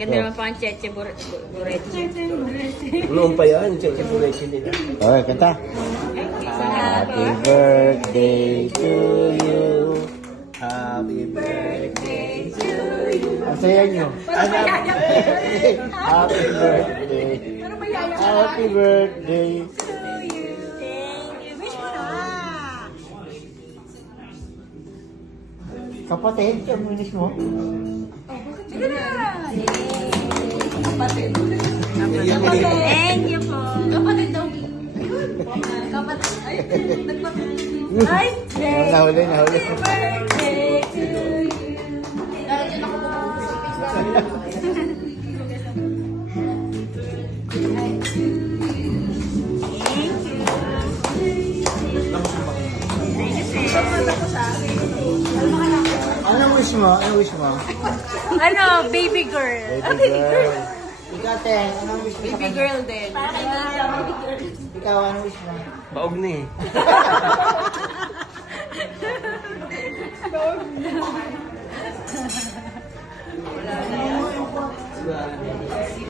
Ganda naman pa ang Cheche Bureche. Noon pa yan, cheche bureche nila. Okay, kanta. Happy birthday to you. Happy birthday to you. Ang saya nyo. Happy birthday. Happy birthday. Kapatid, yung minis mo? Kapatid. Thank you po. Kapatid daw. Kapatid. Ay, nagpapatid. Ay, Nahuli. Happy birthday to you. Dahil ako Ano wish mo? Ano wish mo? Ano, baby girl. Baby girl. Ikaw, Ten, ano wish mo sa Baby kanya? girl din. Ikaw, ano wish mo? Baog na eh.